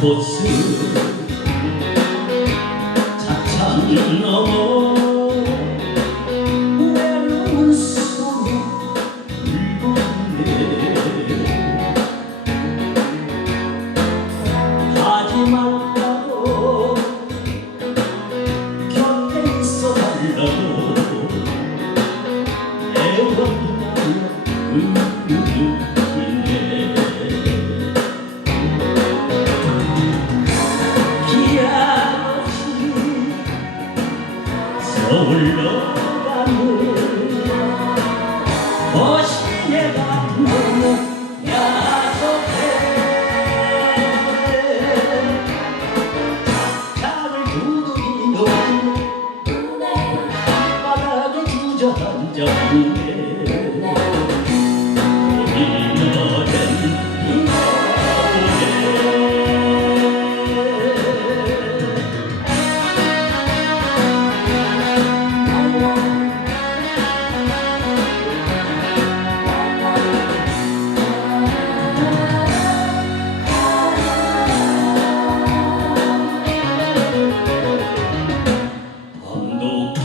곳은 차창 넘어 외로운 소리 울고네. 가지 말라고 곁에 있어 달라고 서울로 가는 거시내가 너무 야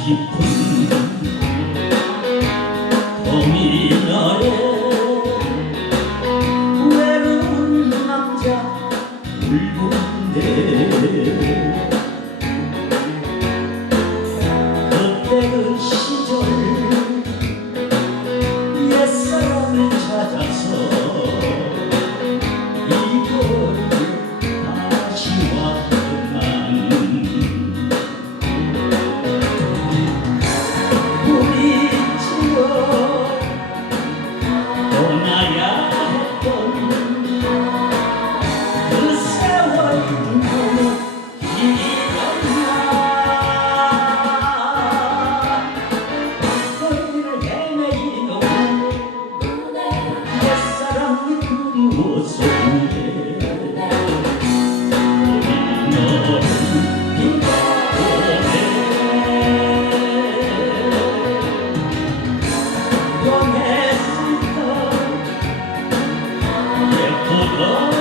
그때 그 시. 不得